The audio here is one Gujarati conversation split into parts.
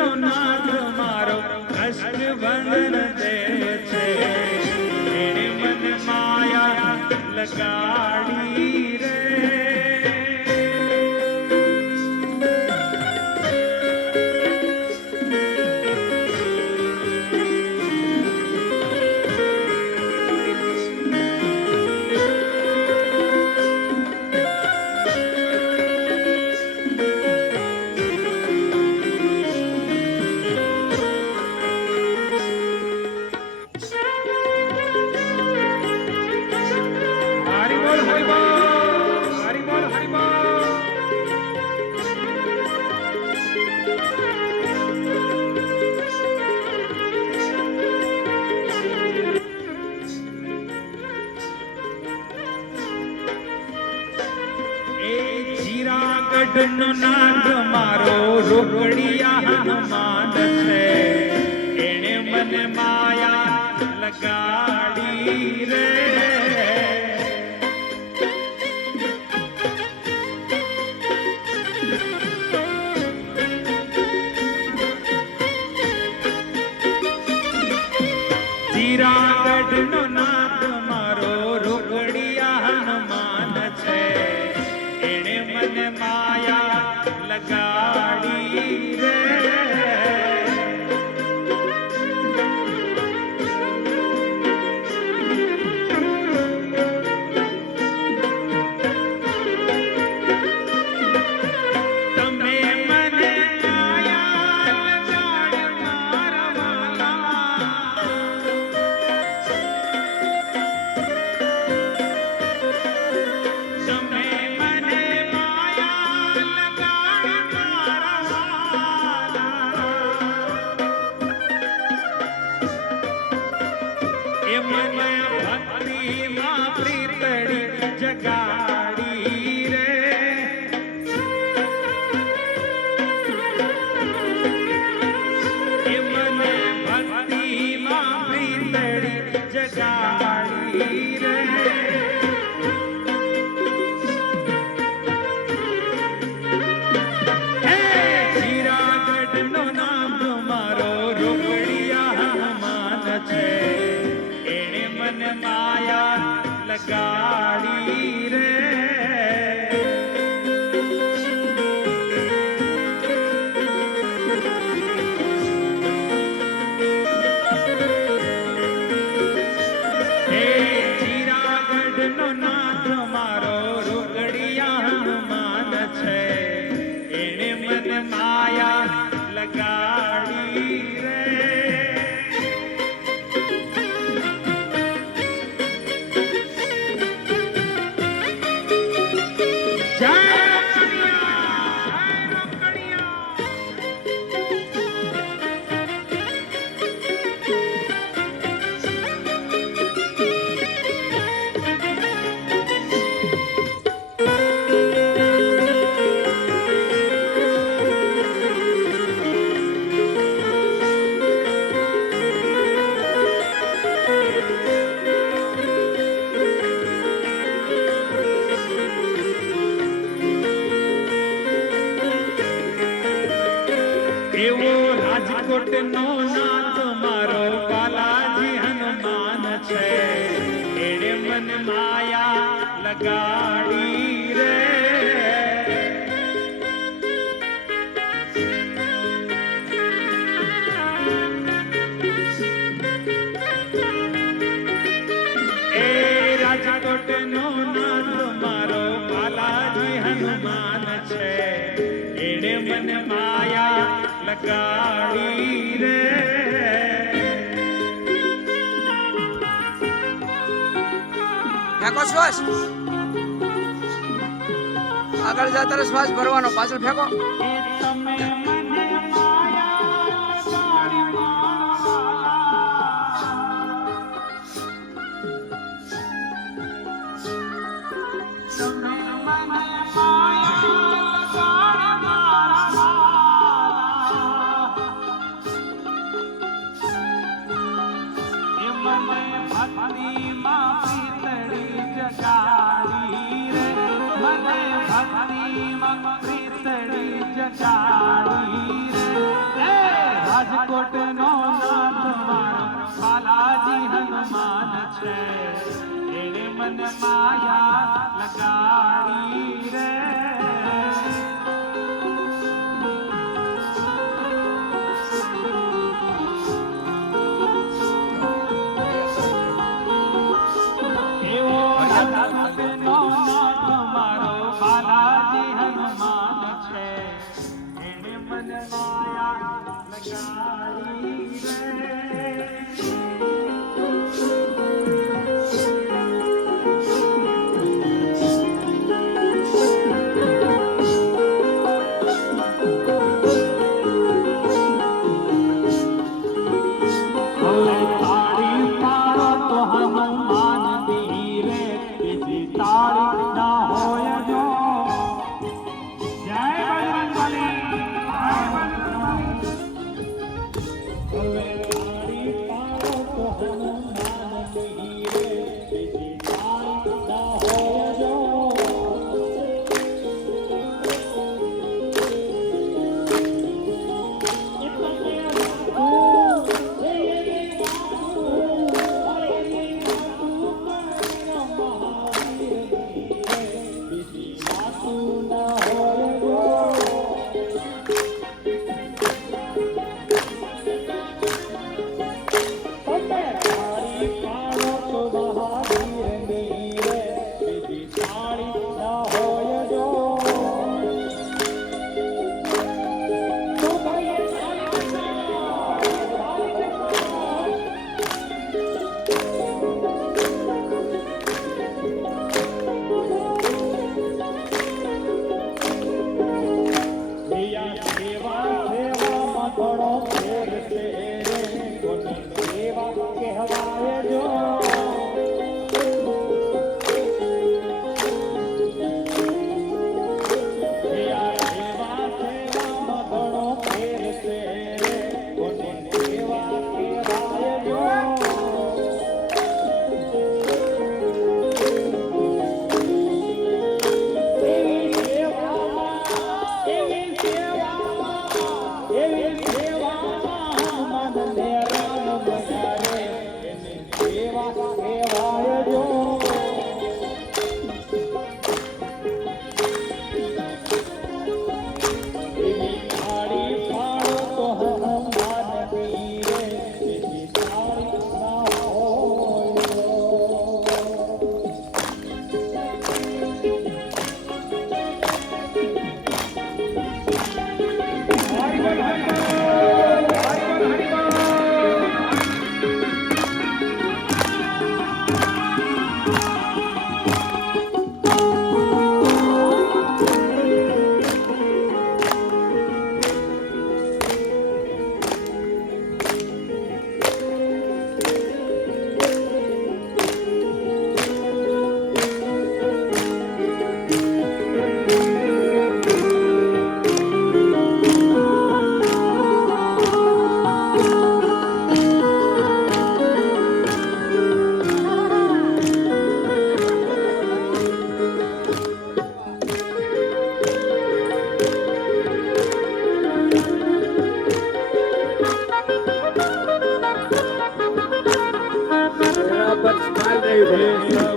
નો નાદ મારો કષ્ટ બંધન દે છે એને મને માયા લગાડી રે નો નાદ મારો રોકડિયા હનુમાન છે એને મને માયા લગાડી રે જીરાગઢ નો નાદ મારો રોકડિયા હનુમાન છે એને મને માયા લગાડી રે તમે મને માયા લગાડ મારા વાલા તમે મને ભક્તિમાં પ્રીતડી જગાડી રે મને ભક્તિમાં પ્રીતડી જગાડી રે જીરાગઢ નો નામ મારો રોકડિયા હનુમાન છે મને માયા લગાડી રે હે જીરાગઢ નો નાથ મારો રોકડિયા હનુમાન છે એને મને માયા લગાડી રે એવો રાજકોટ નો નાથ મારો બાલાજી હનુમાન છે એને મને માયા લગાડી રે એ રાજકોટ નો નાથ મારો બાલાજી હનુમાન છે એને મને માયા લગાડી રે ફેંકો શ્વાસ આગળ જતા શ્વાસ ભરવાનો પાછળ ફેંકો ભક્તિમાં પ્રીતડી જગાડી રે રાજકોટ નો નાથ મારો બાલાજી હનુમાન છે એને મને માયા લગાડી રે એવો રાજકોટ નો નાથ મારો બાલાજી હનુમાન છે એને મને માયા લગાડી રે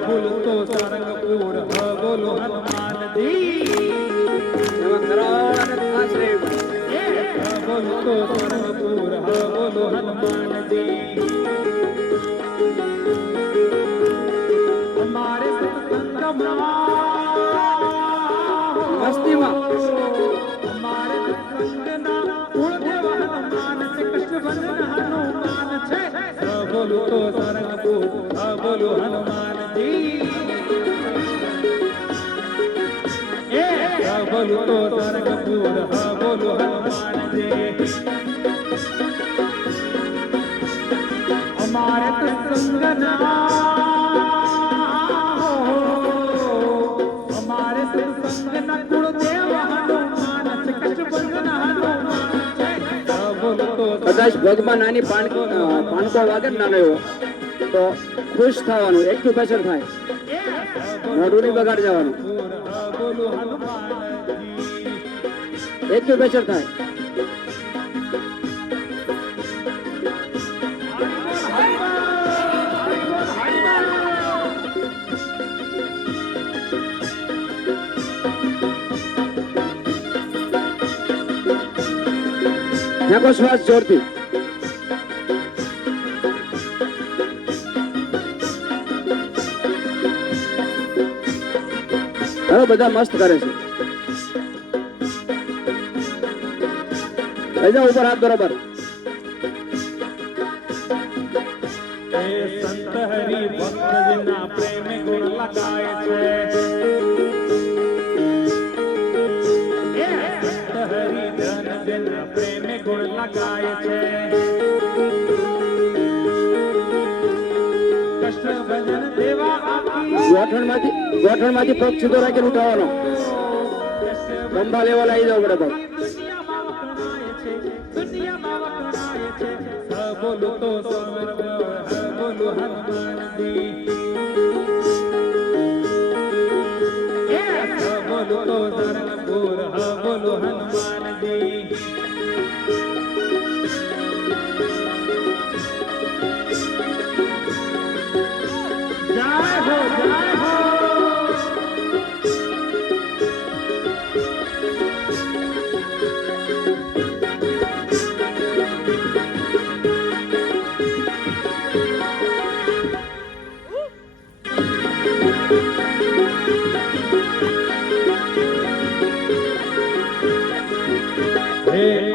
બોલતો સારંગપુર બોલો હનુમાનજી બોલતો સારંગપુર બોલો હનુમાનજી અમારે વસ્તીમાં અમારે સંગના કુળદેવ હનુમાન છે કૃષ્ણ હનુમાન છે બોલતો સારંગપુર બોલો હનુમાનજી બોલતો સારંગપુર બોલો હનુમાનજી અમારે તો સંગના અમારે તો સંગના કુળદેવ હનુમાન છે કૃષ્ણ હનુમાન છે બોલતો કદાચ ભગમાં નાની પાણકો વાગે ને નાનો એવો તો ખુશ થવાનું એક્યુપ્રેશર થાય મોઢું નહીં બગાડ જવાનું બોલો હનુમાનજી એક્યુપ્રેશર થાય નાખો શ્વાસ જોરથી. હવે બધા મસ્ત કરે છે. લઈ જાઓ ઉપર હાથ બરોબર. એ સંત હરિ ભક્તજના પ્રેમ ગુણ લગાય છે. એ સંત હરિ ધન જના પ્રેમ ગુણ લગાય છે. કૃષ્ણ ભજન દેવા આપી ગોઠણમાંથી પગ સીધો રાખીને ઉઠાવવાનો. બંબા લેવા લઈ જાઓ બરાબર. દુનિયામાં વખણાય છે, દુનિયામાં વખણાય છે. બોલું તો સમર્થ બોલું હનુમાનજી. બોલું તો ધરમપુર બોલું હનુમાનજી. જય હો જય હો.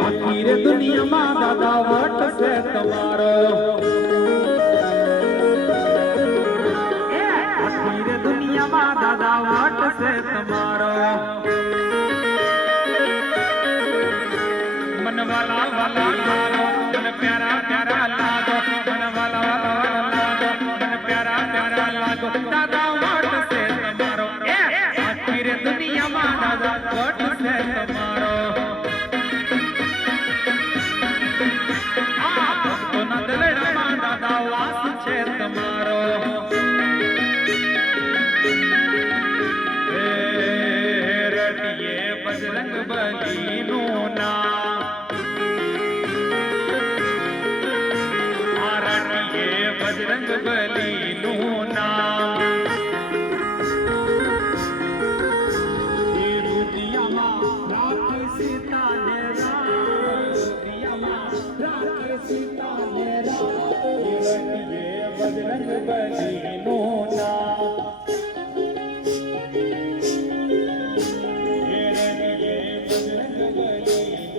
આખી રે દુનિયામાં દાદા વટ છે તમારો. આખી રે દુનિયામાં દાદા વટ છે તમારો. મન વાલા વાલા લાગો, મન પ્યારા પ્યારા લાગો, મન વાલા વાલા લાગો, મન પ્યારા પ્યારા લાગો. દાદા વટ છે તમારો. આખી રે દુનિયામાં દાદા વટ છે તમારો. દાદા વાસ છે તમારો. રટીએ બજરંગ બલીનું નામ. રટીએ બજરંગ બલીનું નામ. દુનિયામાં રાખે સીતાને રામ. દુનિયામાં રાખે સીતાને રામ. બજરંગ બલીનું નામ. બજરંગ બલીનું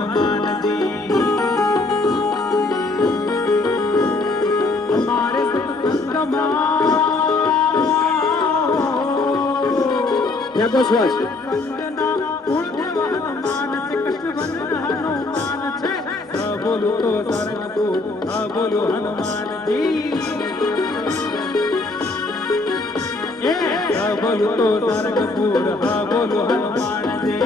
हनुमान जी हमारे सत्संग में ત્યાગો શ્વાસ संगना उड़देव हनुमान से कछबंधन हनुमान छे बोलो तो सरंगपुर बोलो हनुमान जी बोलो तो सरंगपुर बोलो हनुमान जी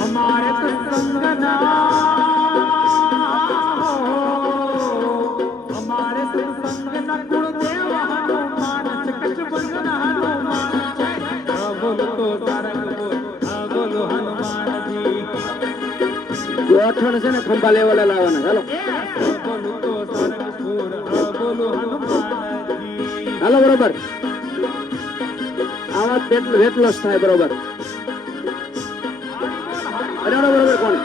हमारे सत्संगना हमारे सत्संगना कुलदेव हनुमान से कछबंधन हनुमान छे बोलो तो सरंगपुर बोलो हनुमान जी ગોઠણ છે ને ખંભા લેવલે લાવવાના ચાલો बोलो तो सरंगपुर बोलो हनुमान जी હાલો બરોબર આવા વેટ લોસ થાય બરોબર અરે બરોબર કોણ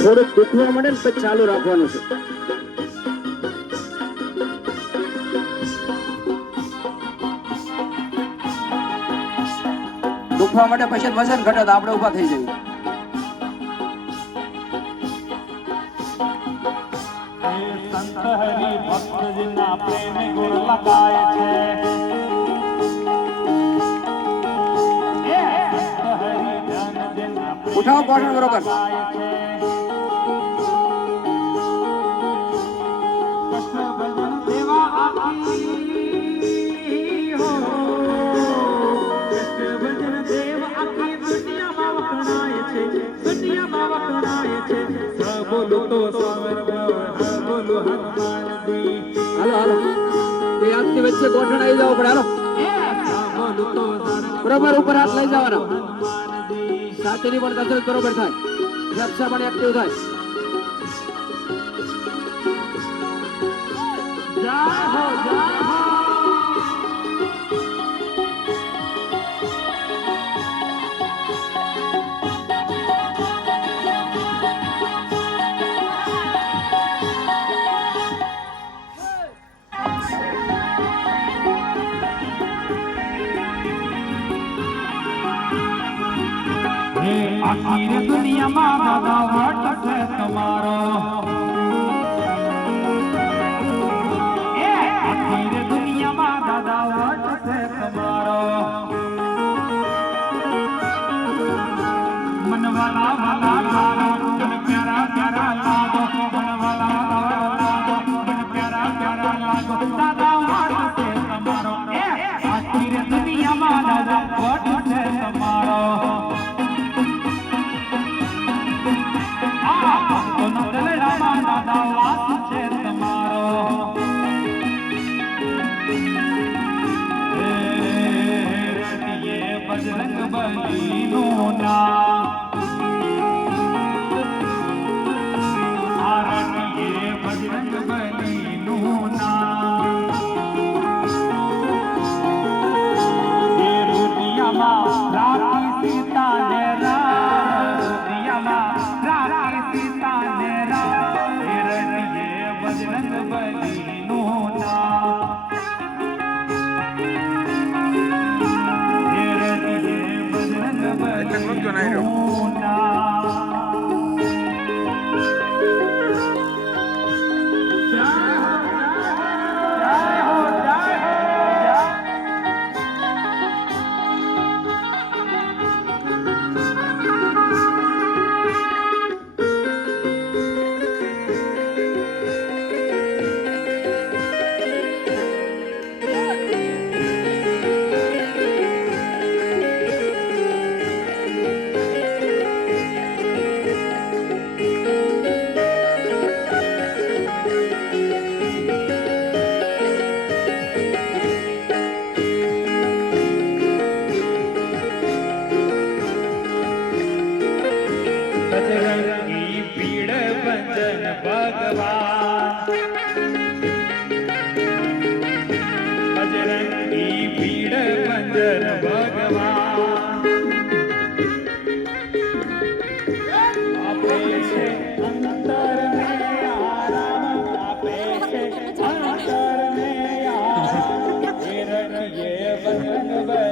થોડુંક દુખવા મળે ને પછી ચાલુ રાખવાનું છે દુખવા માટે પછી વજન ઘટે તો આપણે ઊભા થઈ જઈએ संत हरि भक्त जिना प्रेम गुण लगाए छे संत हरि धन जिना ઉઠાવો ગોઠણ બરોબર लगाए छे कृष्ण भजन देवा आखी हो कृष्ण भजन देव आखी दुनिया में वखणाय छे दुनिया में वखणाय छे बोलो तो स्वामी बोलो हनुमान जी હાલો હાલો એ આપની વચ્ચે ગોઠણ આવી જાવ પડે હાલો बोलो तो બરોબર ઉપર હાથ લઈ જવાના हनुमान जी સાથેની પણ કસરત બરોબર થાય રક્ષા પણ એક્ટિવ થાય जय हो जय हो आखिर दुनिया में दादा वट से तुम्हारो आखिर दुनिया में दादा वट से तुम्हारो मन वाला वाला लाडो मन प्यारा प्यारा लाडो मन वाला वाला लाडो मन प्यारा प्यारा लाडो दादा वट से तुम्हारो आखिर दुनिया में दादा वट से तुम्हारो बजरंग बली नो बजरंग बली नो रुदिया मा राखी सीता ने रुदिया मा राखी सीता ने बजरंग बली नो बजरंग बली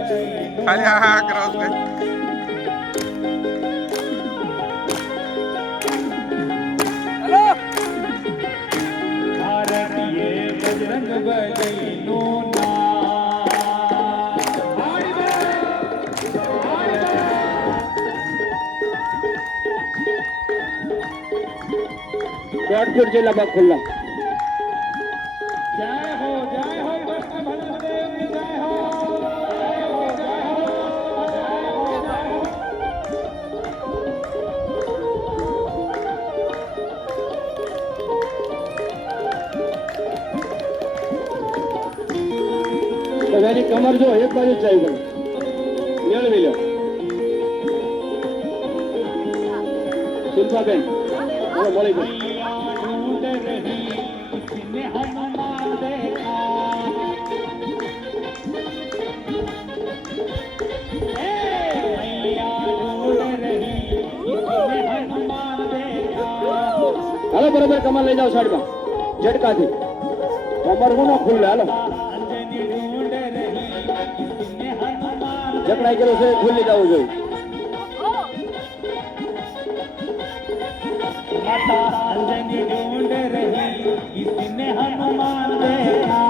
ખાલી હા હા કરો છો. ભારતીય બજરંગ બલીનું નામ. રાજકોટ જિલ્લા બાગ ખુલ્લા. જય હો કૃષ્ણ બલદેવની જય હો. જય હો, જય હો, જય હો, જય હો. બધાની કમર જો એક બાજુ જ જાય ગયો. મેળવી લો શિલ્પાબેન બોલો મળી ગયો. मैया ढूंढ रही किसने हनुमान देखा. मैया ढूंढ रही किसने हनुमान देखा. હાલો બરોબર કમર લઈ જાઓ સાઈડમાં ઝટકાથી. કમર હું ન ખુલ્લે હાલો अंजनी ढूंढ रही किसने हनुमान જકડાઈ ગયેલું છે ખુલ્લી જવું જોઈએ. माता अंजनी ढूंढ रही किसने हनुमान देखा.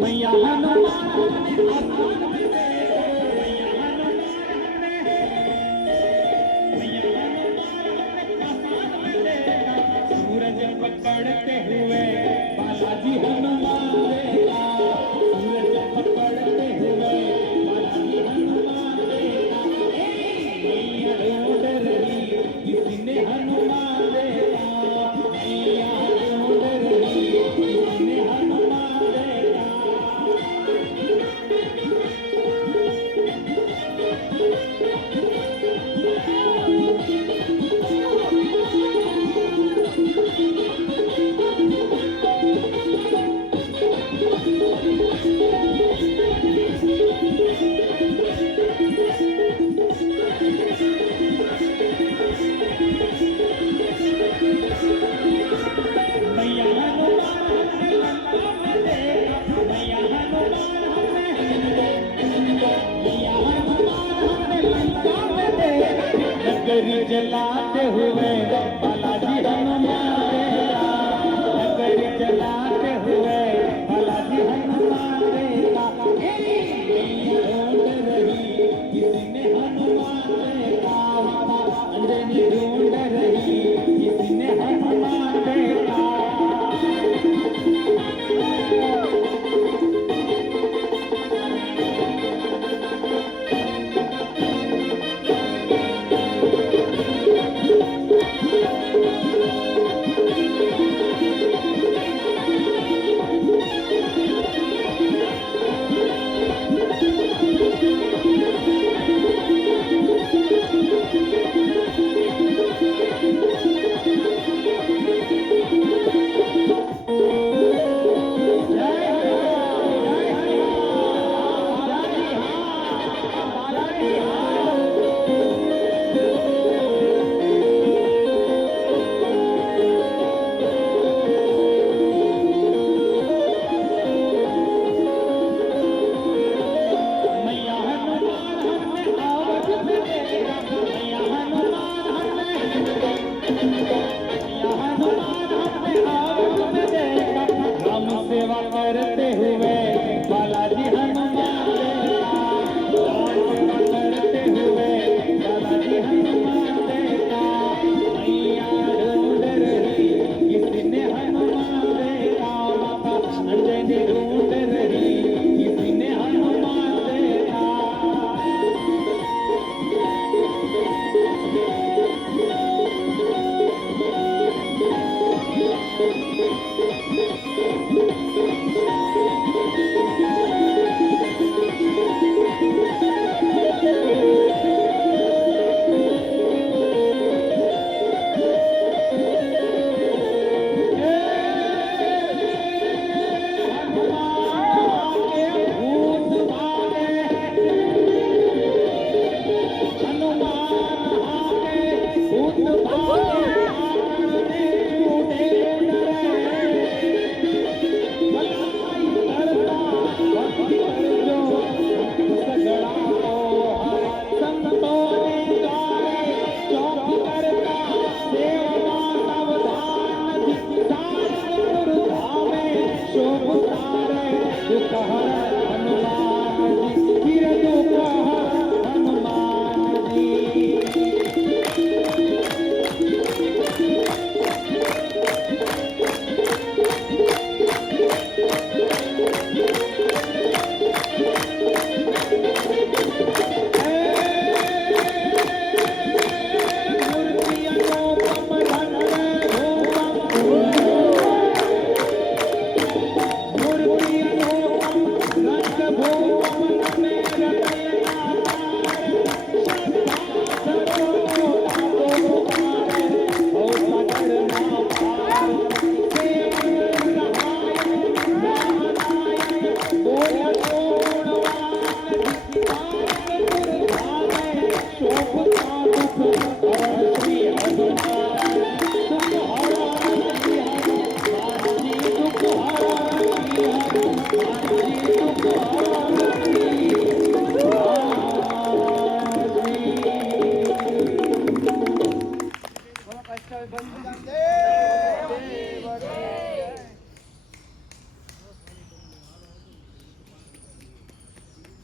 मैया सूरज पकड़ते हुए बालाजी हनुमान देखा. सूरज पकड़ते हुए बालाजी हनुमान देखा. मैया ढूंढ रही किसने हनुमान देखा. मैया ढूंढ रही किसने हनुमान देखा. मैया हनुमान हमने लंका में देखा. मैया हनुमान हमने लंका में देखा. नगरी जलाते हुए बालाजी हनुमान देखा. नगरी जलाते हुए बालाजी हनुमान देखा. मैया ढूंढ रही किसने हनुमान देखा. अंजनी ढूंढ रही किसने हनुमान देखा.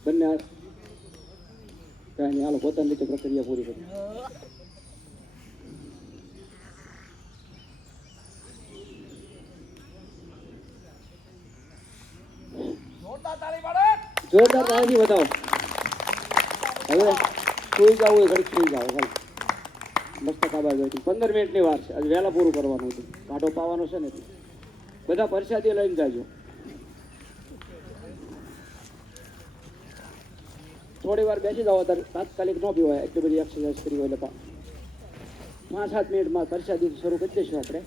બંને કાંઈ હાલો પોતાની રીતે પ્રક્રિયા પૂરી કરી. જોરદાર તાળીથી બતાવો. હવે સુઈ જાવ હોય ઘડીક સુઈ જાવ. ચાલો મસ્ત કાબા જાય 15 મિનિટની વાર છે. આજે વહેલા પૂરું કરવાનું હતું. કાંટો પાવાનો છે ને બધા પરસાદી લઈને જાજો. થોડી વાર બેસી જાઓ. તાત્કાલિક ન પીવાય. એટલી બધી એક્સરસાઇઝ કરી હોય એટલે 5-7 મિનિટમાં પરસાદી શરૂ કરી દઈશું આપણે.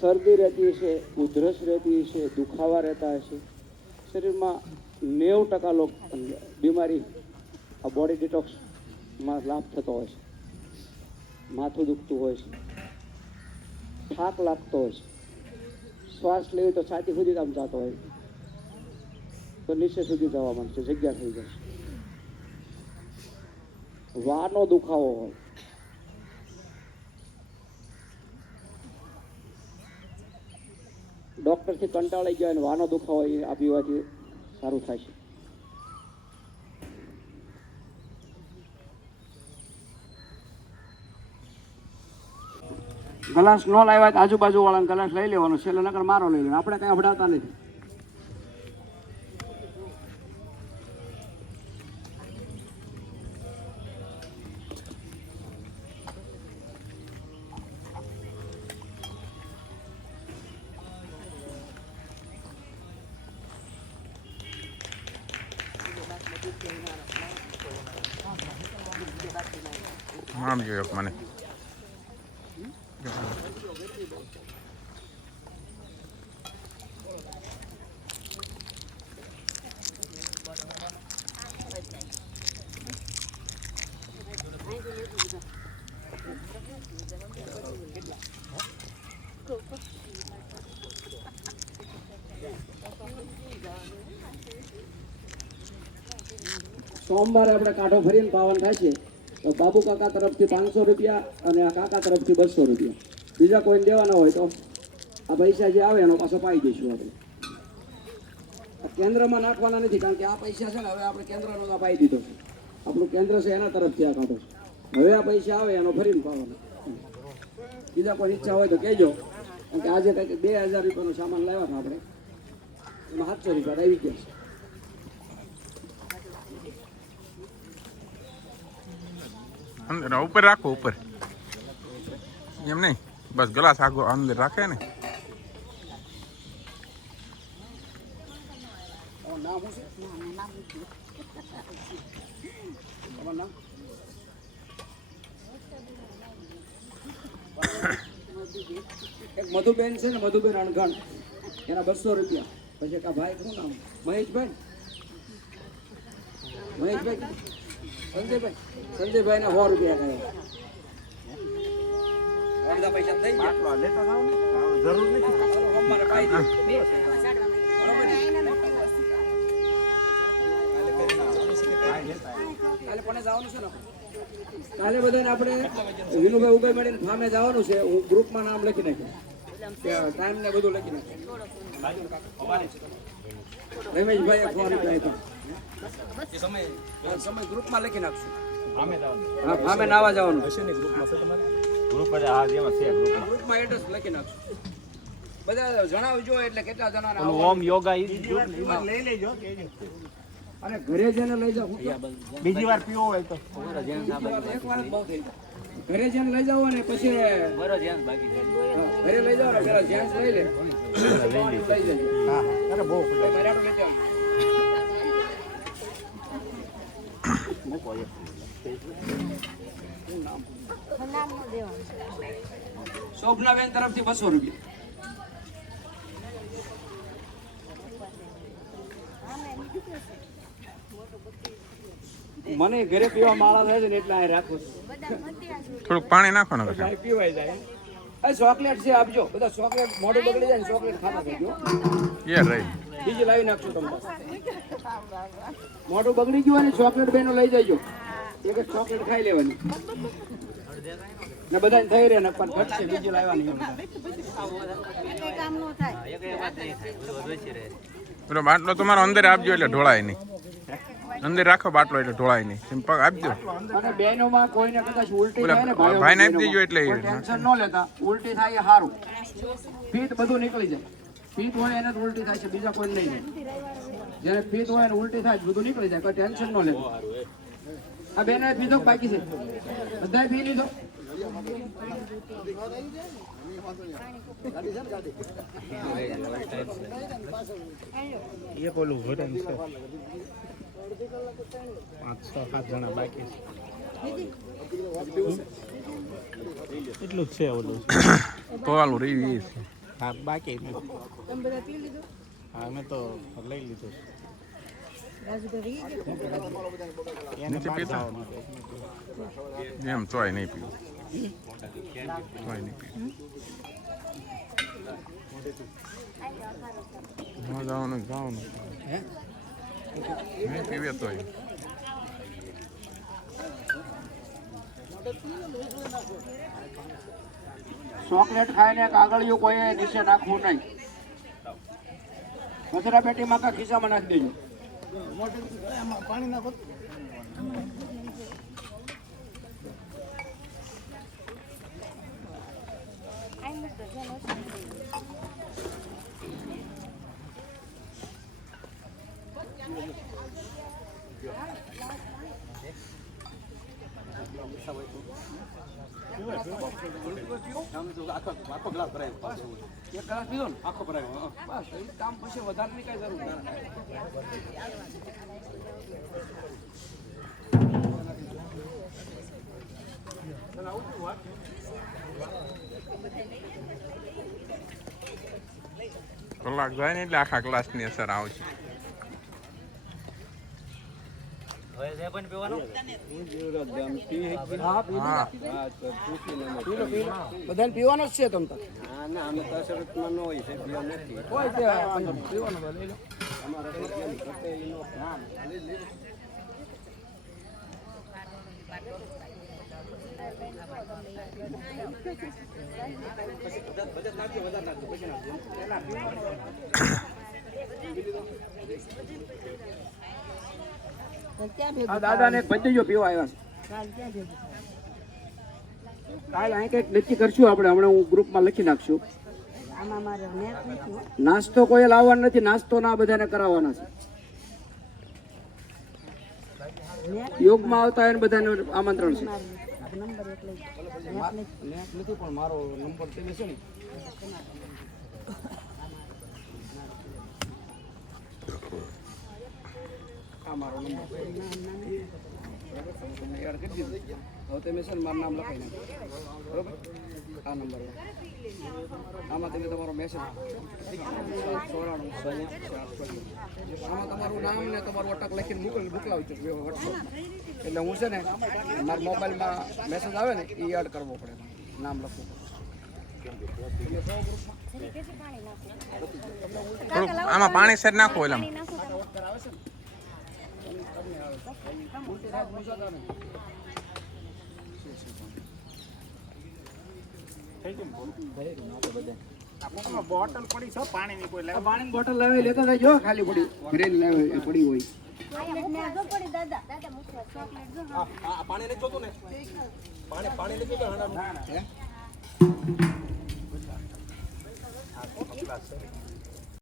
શરદી રહેતી હશે, ઉધરસ રહેતી હશે, દુખાવા રહેતા હશે, શરીરમાં 90% લોકો બીમારી આ બોડી ડિટોક્સમાં લાભ થતો હોય છે. માથું દુખતું હોય છે, થાક લાગતો હોય છે, શ્વાસ લેવી તો છાતી સુધી આમ જતો હોય તો નીચે સુધી જવા માંડશે, જગ્યા થઈ જશે. વાનો દુખાવો હોય, ડૉક્ટરથી કંટાળી ગયા અને વાનો દુખાવો એ આ પીવાથી સારું થાય છે. ગ્લાસ ન લાવ્યા તો આજુબાજુ વાળાને ગ્લાસ લઈ લેવાનો, છેલ્લે નકર મારો લઈ લેવાનો. આપણે કઈ અભડાતા નથી. આમ જોયો મને સોમવારે આપણે કાંઠો ફરીને પાવન થાય છે તો બાબુ કાકા તરફથી 500 રૂપિયા અને આ કાકા તરફથી 200 રૂપિયા. બીજા કોઈને દેવાના હોય તો આ પૈસા જે આવે એનો પાછો પાઈ દઈશું. આપણે કેન્દ્રમાં નાખવાના નથી, કારણ કે આ પૈસા છે ને હવે આપણે કેન્દ્રનો પાઈ દીધો છે. આપણું કેન્દ્ર છે એના તરફથી આ કાંઠો છે. હવે આ પૈસા આવે એનો ફરીને પાવાનો. બીજા કોઈ ઈચ્છા હોય તો કહેજો, કારણ કે આજે કંઈક 2000 રૂપિયાનો સામાન લાવ્યા હતા આપણે, એમાં 700 રૂપિયા આવી ગયા છે. અંદર ઉપર રાખો, ઉપર એમ નહીં, બસ ગ્લાસ આગો અંદર રાખે ને. એક મધુબેન છે ને, મધુબેન અણઘણ, એના 200 રૂપિયા. પછી એક ભાઈ શું નામ, મહેશભાઈ સંજયભાઈ ના 100 રૂપિયા ગયા. અડધા પૈસા થઈ ગયા. જરૂર નથી. અમારે પાઈ દે. કાલે પણ જવાનું છે ને, કાલે બધાને આપણે વિનુભાઈ ઉગાઈ મળીને ફામે જવાનું છે. હું ગ્રુપમાં નામ લખી નાખ્યું. ટાઈમ ને બધું લખી નાખો. રમેશભાઈ ફોન કર્યો સમય ગ્રુપમાં લખી નાખશું. હા ફામે નાવા જવાનું ગ્રુપમાં એડ્રેસ લખી નાખશું. બધા જણાવજો એટલે કેટલા જણા ઓમ યોગા લઈ લેજો. અને ઘરે જઈને લઈ જાઓ. બીજી વાર પીવો હોય તો એકવાર જ બહુ થઈ જાય. ઘરે જઈને લઈ જાઓ ને પછી ઘરે લઈ જાઓ ને પેલા જેન્ટ્સ લઈ લે લઈ જજો. હા અરે બહુ મરાઠું લેતી આવજો. શોભનાબેન તરફથી 200 રૂપિયા. મને ઘરે પીવા માળા રહે છે ને એટલે આ રાખો છું. થોડુંક પાણી નાખો ને પછી. પીવાય જાય. આ ચોકલેટ છે આપજો. બધા ચોકલેટ મોઢું બગડી જાય ને ચોકલેટ ખાતા થઈ ગયો. યાર રહી બીજી લાવી નાખશું તમને. મોઢું બગડી ગયું અને ચોકલેટ બેનો લઈ જજો. એક જ ચોકલેટ ખાઈ લેવાની ને બધાને થઈ રહે ને પણ ઘટશે બીજી લાવવાની. પેલો બાટલો તમારો અંદર આપજો એટલે ઢોળાય નહીં. અંદર રાખો બાટલો એટલે ઢોળાય નહીં. સિમ્પલ આપજો. અને બહેનોમાં કોઈને કદાચ ઉલટી ઓલા થાય ને ભાઈને આપી દેજો એટલે ટેન્શન ન લેતા. ઉલટી થાય એ સારું. પિત્ત બધું નીકળી જાય. પિત્ત હોય એને જ ઉલટી થાય છે, બીજા કોઈ નહીં થાય. જેને પિત્ત હોય એને ઉલટી થાય બધું નીકળી જાય. કોઈ ટેન્શન ન લેતા. આ બેને પીધો બાકી છે બધાએ પી લીધો. એક ઓલું ઘટન છે 5-7 જણા બાકી એટલું જ છે ઓલું પોવાલું રહી છે. હા બાકી નથી. હા અમે તો લઈ લીધું નથી પીતા એમ તોય નહીં પીવું. તોય નહીં પીવું. જવાનું જવાનું નહીં પીવે તોય. ચોકલેટ ખાઈને કાગળિયું કોઈ નીચે નાખવું નહીં. કચરા પેટીમાં કા ખિસ્સામાં નાખી દેજો. પાણી નાખો. આખો ગ્લાસ ભરાય. એક ગ્લાસ પીધો ને આખો ભરાય. બસ એ કામ પછી વધારેની કઈ જરૂર નથી. કલાક જાય ને એટલે આખા ગ્લાસની અસર આવશે. બધાને પીવાનો જ છે તમ તાર. દાદા ને ભત્રીજો પીવા આવ્યા છે. કાલ અહીં કઈક નક્કી કરશું આપણે. હમણાં હું ગ્રુપમાં લખી નાખશું. નાસ્તો કોઈ લાવવાનો નથી. નાસ્તો ના બધાને કરાવવાના છે. યોગમાં આવતા હોય ને બધાને આમંત્રણ છે. નથી પણ મારો નંબર તેને છે ને મારો નંબર તમને યાદ કરી દીધું. હવે તમે છે ને મારું નામ લખાઈ નાખો. બરોબર આ નંબર આમાં તમે તમારો મેસેજ 94 આમાં તમારું નામ ને તમારું અટક લખીને મોકલાવજો વોટ્સઅપ. એટલે હું છે ને મારા મોબાઈલમાં મેસેજ આવે ને એ એડ કરવો પડે. નામ લખવું થોડુંક આમાં પાણી સેટ નાખો એટલે બોટલ પડી છે પાણીની કોઈ લેવા પાણીની બોટલ લાવી લેતો જજો ખાલી પડી ઘરે લાવે પડી હોય ચોકલેટ